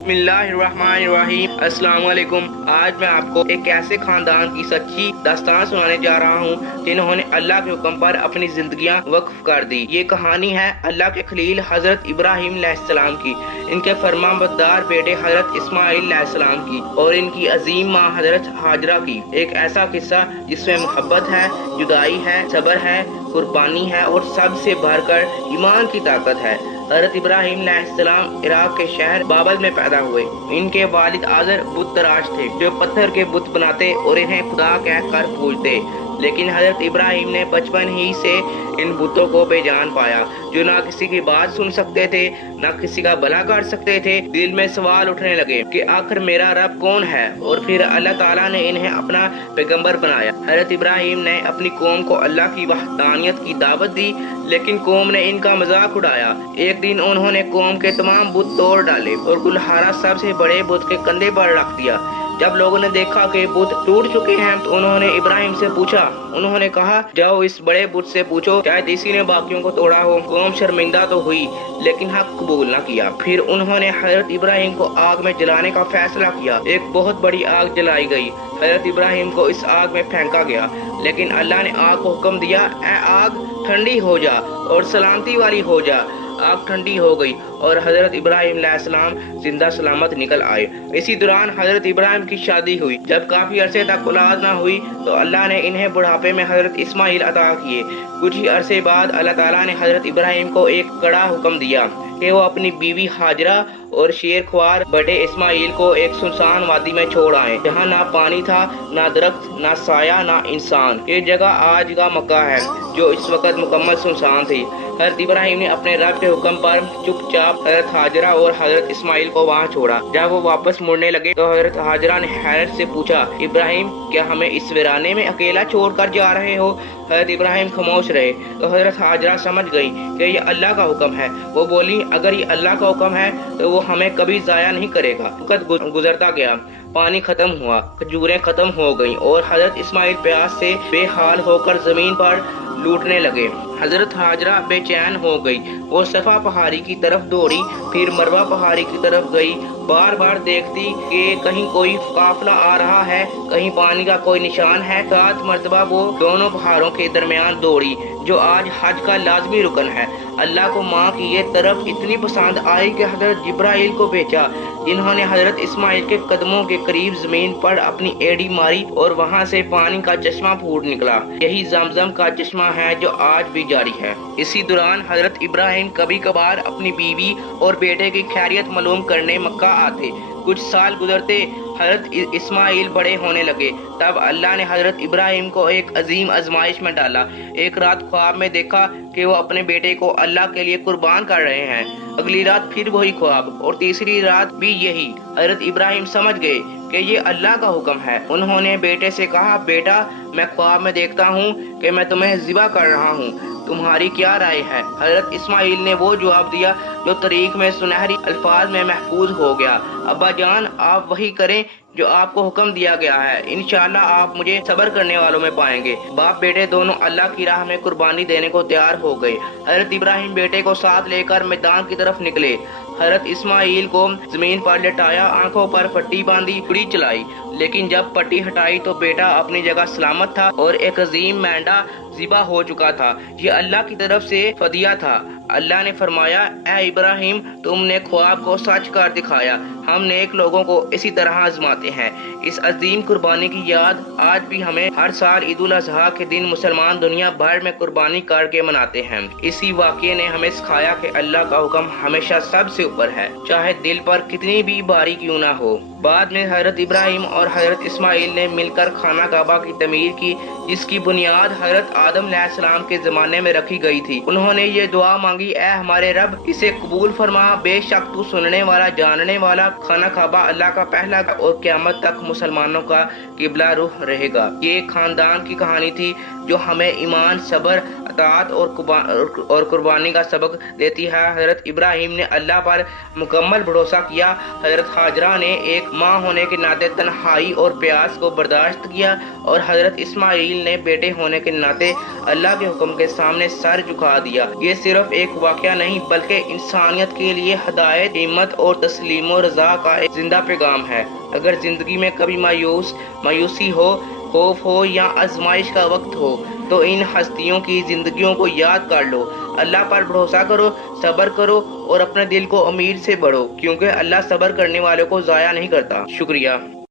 बिस्मिल्लाहिर्रहमानिर्रहीम। अस्सलाम वालेकुम। आज मैं आपको एक ऐसे खानदान की सच्ची दास्तान सुनाने जा रहा हूँ जिन्होंने अल्लाह के हुक्म पर अपनी जिंदगियाँ वक्फ कर दी। ये कहानी है अल्लाह के खलील हजरत इब्राहीम अलैहिस्सलाम की, इनके फरमाबरदार बेटे हजरत इस्माइल अलैहिस्सलाम की और इनकी अजीम माँ हजरत हाजरा की। एक ऐसा किस्सा जिसमें मोहब्बत है, जुदाई है, सब्र है, कुर्बानी है और सबसे बढ़कर ईमान की ताकत है। हजरत इब्राहीम अलैहिस्सलाम इराक के शहर बाबल में पैदा हुए। इनके वालिद आज़र बुत तराश थे जो पत्थर के बुत बनाते और इन्हें खुदा कहकर पूजते, लेकिन हजरत इब्राहीम ने बचपन ही से इन बुतों को बेजान पाया जो ना किसी की बात सुन सकते थे, ना किसी का भला कर सकते थे। दिल में सवाल उठने लगे कि आखिर मेरा रब कौन है, और फिर अल्लाह ताला ने इन्हें अपना पैगंबर बनाया। हजरत इब्राहीम ने अपनी कौम को अल्लाह की वहदानियत की दावत दी, लेकिन कौम ने इनका मजाक उड़ाया। एक दिन उन्होंने कौम के तमाम बुत तोड़ डाले और कुल्हारा सबसे बड़े बुत के कंधे पर रख दिया। जब लोगों ने देखा कि बुत टूट चुके हैं तो उन्होंने इब्राहिम से पूछा। उन्होंने कहा, जाओ इस बड़े बुत से पूछो शायद इसी ने बाकियों को तोड़ा हो। कौम शर्मिंदा तो हुई लेकिन हक कबूल न किया। फिर उन्होंने हजरत इब्राहिम को आग में जलाने का फैसला किया। एक बहुत बड़ी आग जलाई गई। हजरत इब्राहिम को इस आग में फेंका गया, लेकिन अल्लाह ने आग को हुक्म दिया, ऐ आग ठंडी हो जा और सलामती वाली हो जा। आग ठंडी हो गई और हजरत इब्राहीम अलैहिस्सलाम जिंदा सलामत निकल आए। इसी दौरान हजरत इब्राहीम की शादी हुई। जब काफी अरसे तक औलाद ना हुई तो अल्लाह ने इन्हें बुढ़ापे में हजरत इस्माइल अता किए। कुछ ही अरसे बाद अल्लाह ताला ने हजरत इब्राहीम को एक कड़ा हुक्म दिया कि वो अपनी बीवी हाजरा और शेर ख्वार बेटे इस्माइल को एक सुनसान वादी में छोड़ आए, जहाँ ना पानी था, ना दरख्त, ना साया, ना इंसान। ये जगह आज का मक्का है जो इस वक्त मुकम्मल सुनसान थी। हजरत इब्राहीम ने अपने रब के हुक्म पर चुपचाप हजरत हाजरा और हजरत इस्माइल को वहाँ छोड़ा। जब वो वापस मुड़ने लगे तो हजरत हाजरा ने हैरत से पूछा, इब्राहीम क्या हमें इस वीराने में अकेला छोड़कर जा रहे हो? हजरत इब्राहीम खामोश रहे तो हजरत हाजरा समझ गई कि ये अल्लाह का हुक्म है। वो बोली, अगर ये अल्लाह का हुक्म है तो वो हमें कभी जाया नहीं करेगा। वक्त गुजरता गया, पानी खत्म हुआ, खजूरें खत्म हो गईं और हजरत इस्माइल प्यास से बेहाल होकर जमीन पर लूटने लगे। हजरत हाजरा बेचैन हो गई। वो सफा पहाड़ी की तरफ दौड़ी, फिर मरवा पहाड़ी की तरफ गई। बार बार देखती कि कहीं कोई काफिला आ रहा है, कहीं पानी का कोई निशान है। 7 मरतबा वो दोनों पहाड़ों के दरमियान दौड़ी जो आज हज का लाजमी रुकन है। अल्लाह को माँ की ये तरफ इतनी पसंद आई कि हजरत जिब्राइल को भेजा, जिन्होंने हजरत इस्माइल के कदमों के करीब जमीन पर अपनी एड़ी मारी और वहाँ से पानी का चश्मा फूट निकला। यही जमजम का चश्मा है जो आज भी जारी है। इसी दौरान हजरत इब्राहीम कभी कभार अपनी बीवी और बेटे की खैरियत मालूम करने मक्का आते। कुछ साल गुजरते, हजरत इस्माइल बड़े होने लगे। तब अल्लाह ने हजरत इब्राहीम को एक अजीम आजमाइश में डाला। एक रात ख्वाब में देखा कि वो अपने बेटे को अल्लाह के लिए कुर्बान कर रहे हैं। अगली रात फिर वही ख्वाब और तीसरी रात भी यही। हजरत इब्राहीम समझ गए कि ये अल्लाह का हुक्म है। उन्होंने बेटे से कहा, बेटा मैं ख्वाब में देखता हूँ कि मैं तुम्हें ज़िबा कर रहा हूँ, तुम्हारी क्या राय है? हजरत इस्माइल ने वो जवाब दिया जो तारीख में सुनहरी अल्फाज में महफूज हो गया, अब्बा जान आप वही करें जो आपको हुक्म दिया गया है, इंशाअल्लाह आप मुझे सब्र करने वालों में पाएंगे। बाप बेटे दोनों अल्लाह की राह में कुर्बानी देने को तैयार हो गए। हजरत इब्राहीम बेटे को साथ लेकर मैदान की तरफ निकले। हजरत इस्माइल को जमीन पर लेटाया, आंखों पर पट्टी बांधी, छुरी चलाई, लेकिन जब पट्टी हटाई तो बेटा अपनी जगह सलामत था और एक अजीम मेंढा ज़िबा हो चुका था। ये अल्लाह की तरफ से फदिया था। अल्लाह ने फरमाया, ऐ इब्राहीम तुमने ख्वाब को सच कर दिखाया। हम नेक लोगों को इसी तरह आजमाते हैं। इस अजीम कुर्बानी की याद आज भी हमें हर साल ईद उल अज़हा के दिन मुसलमान दुनिया भर में कुर्बानी करके मनाते हैं। इसी वाक़ये ने हमें सिखाया कि अल्लाह का हुक्म हमेशा सबसे ऊपर है, चाहे दिल पर कितनी भी भारी क्यों ना हो। बाद में हजरत इब्राहीम और हजरत इस्माइल ने मिलकर खाना काबा की तमीर की, जिसकी बुनियाद हजरत आदम अलैहिस्सलाम के ज़माने में रखी गई थी। उन्होंने ये दुआ मांगी, ऐ हमारे रब इसे कबूल फरमा, बेशक तू सुनने वाला जानने वाला। खाना काबा अल्लाह का पहला और क़यामत तक मुसलमानों का किबला रुख रहेगा। ये खानदान की कहानी थी जो हमें ईमान, सब्र, अताअत और कुर्बानी का सबक देती है। हजरत इब्राहीम ने अल्लाह पर मुकम्मल भरोसा किया। हजरत हाजरा ने एक ماں ہونے کے ناطے تنہائی اور پیاس کو برداشت کیا، اور حضرت اسماعیل نے بیٹے ہونے کے ناطے اللہ کے حکم کے سامنے سر جھکا دیا۔ یہ صرف ایک واقعہ نہیں بلکہ انسانیت کے لیے ہدایت، ہمت اور تسلیم و رضا کا ایک زندہ پیغام ہے۔ اگر زندگی میں کبھی مایوسی ہو، خوف ہو یا آزمائش کا وقت ہو تو ان ہستیوں کی زندگیوں کو یاد کر لو۔ اللہ پر بھروسہ کرو، صبر کرو اور اپنے دل کو امید سے بھرو، کیونکہ اللہ صبر کرنے والوں کو ضائع نہیں کرتا۔ شکریہ۔